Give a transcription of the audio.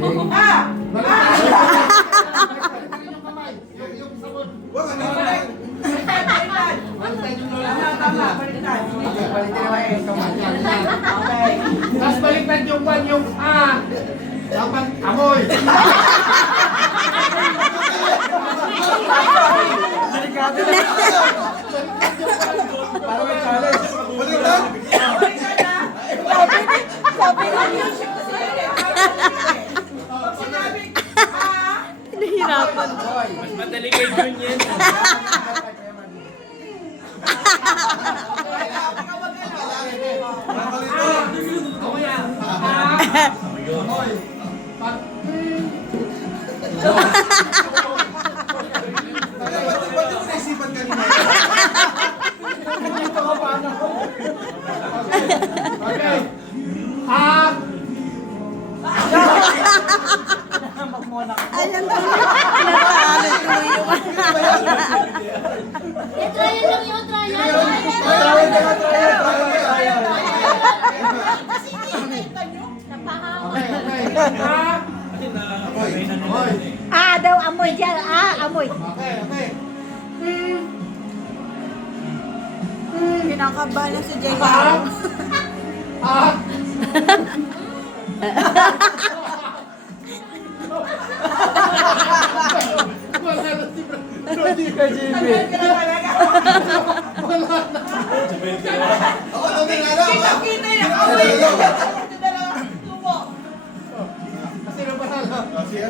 Ah! Yung kamay. Yung sabon. Wag ano na. Baliktad! Tama, baliktad. Okay. Tapos baliktad yung kwan yung dapat amoy. Para may challenge. Baliktad. Baliktad na. Sabi nga Ano yung shift kasi yun eh? Pag sinabing, nahirapan. Mas madali kay Jun yan. Ako yan. Amoy. Pag Ba't yung naisipan kanina? okay. Ayan na. Natalo tuloy yung Trial lang yun, trial. kasi hindi yung nakita nyo. Okay, okay. Amoy. daw amoy dyan. Amoy. Okay, okay. Kinakabahan na si Jay. Wala na si Hindi ka, Jimmy. Ako daw din alam. Kita-kita yung amoy.